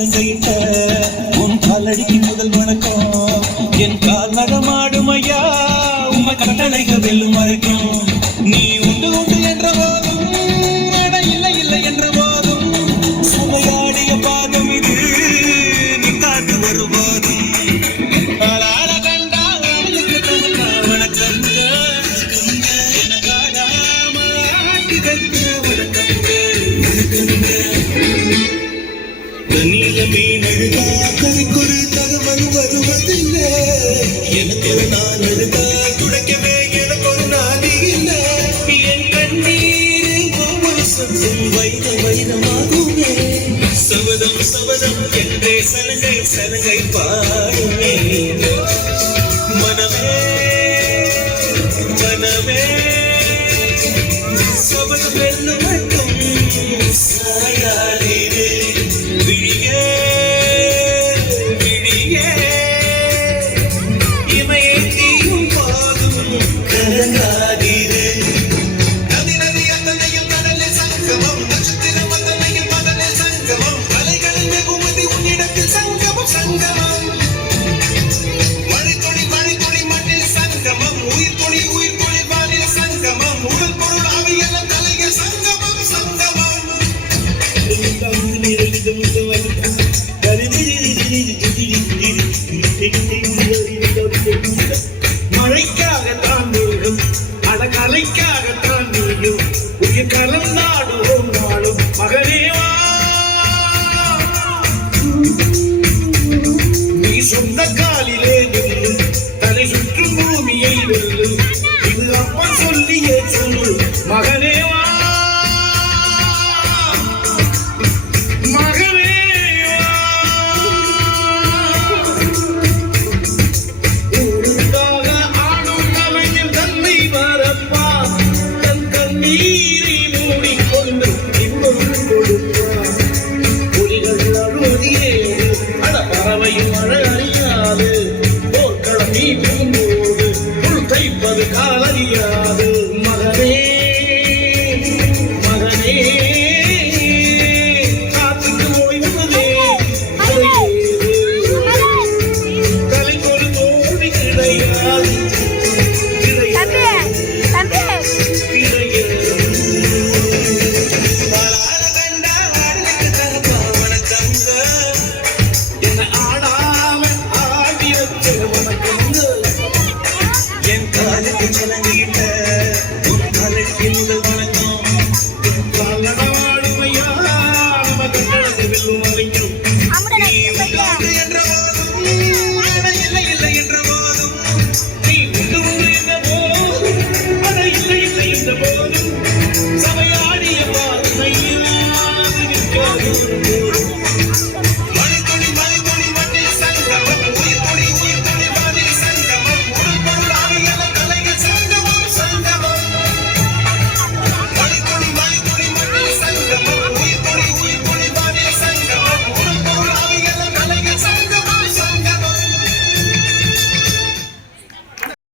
இலங்கையிட்ட உன் காலடிக்கு முதல் வணக்கம் என் கால் நகமாடும் ஐயா உண்மை கட்டளைகள் வெல்லும் வரைக்கும் நீ உண்டு உண்டு என்ற போதும் இல்லை இல்லை என்ற போதும் சுமையாடிய பாதம் இது நீ காத்து வரும்போதும் நீலமீன் அழுதா கரைக்கொரு தகவல் வருவதில்லை எனக்கு ஒரு நாள் அழுதா துடைக்கவே எனக்கு ஒரு நாதி இல்லை என் கண்ணீர் ஒவ்வொரு சொத்தும் வைர வைரமாகுமே சபதம் சபதம் என்றே சலங்கை சலங்கை பாடுமே மனமே மனமே சபதம் வெல்லும் மட்டும் சாயாதீரே மழைக்காகத்தான் நீயும் அடகலைக்காகத்தான் நீயும் உயிர் கலம் நாடுவோம் நாளும் மகனேவா நீ சொந்தக்கார